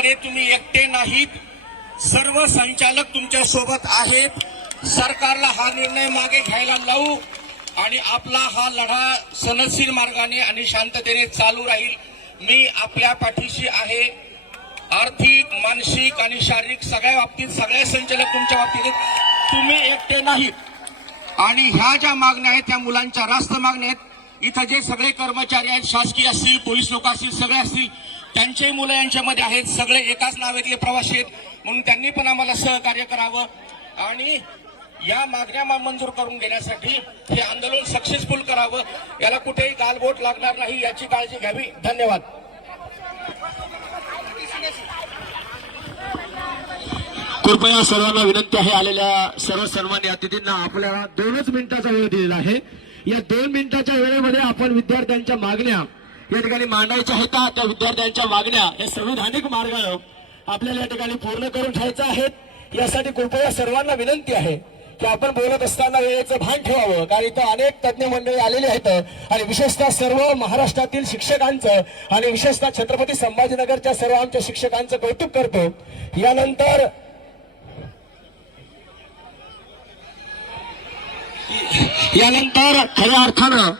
मागण्यामध्ये तुम्ही एकटे नाहीत, सर्व संचालक तुमच्या सोबत आहेत. सरकारला हा निर्णय मागे घ्यायला लावू आणि आपला हा लढा सनदशीर मार्गाने आणि शांततेने चालू राहील. मी आपल्या पाठीशी आहे. आर्थिक, मानसिक आणि शारीरिक सगळ्या बाबतीत सगळे संचालक तुमच्या बाबतीत आहेत. तुम्ही एकटे नाहीत. आणि ह्या ज्या मागण्या आहेत त्या मुलांच्या रास्त मागण्या आहेत. इथं जे सगळे कर्मचारी आहेत, शासकीय असतील, पोलीस लोक असतील, सगळे असतील, त्यांचे मुलं यांच्यामध्ये आहेत. सगळे एकाच नावातले प्रवासी आहेत, म्हणून त्यांनी पण आम्हाला सहकार्य करावं आणि या मागण्या मंजूर करून घेण्यासाठी हे आंदोलन सक्सेसफुल करावं. याला कुठेही गालबोट लागणार नाही याची काळजी घ्यावी. धन्यवाद. कृपया सर्वांना विनंती आहे, आलेल्या सर्व सन्मान्य अतिथींना आपल्याला 2च मिनिटाचा वेळ दिलेला आहे. या 2 मिनिटाच्या वेळेमध्ये आपण विद्यार्थ्यांच्या मागण्या या ठिकाणी मांडायच्या आहेत. त्या विद्यार्थ्यांच्या मागण्या हे संविधानिक मार्गाने आपल्याला या ठिकाणी पूर्ण करून घ्यायच्या आहेत. यासाठी कृपया सर्वांना विनंती आहे की आपण बोलत असताना वेळेचं भान ठेवावं, कारण इथं अनेक तज्ज्ञ मंडळी आलेली आहेत आणि विशेषतः सर्व महाराष्ट्रातील शिक्षकांचं आणि विशेषतः छत्रपती संभाजीनगरच्या सर्व आमच्या शिक्षकांचं कौतुक करतो. यानंतर खऱ्या अर्थानं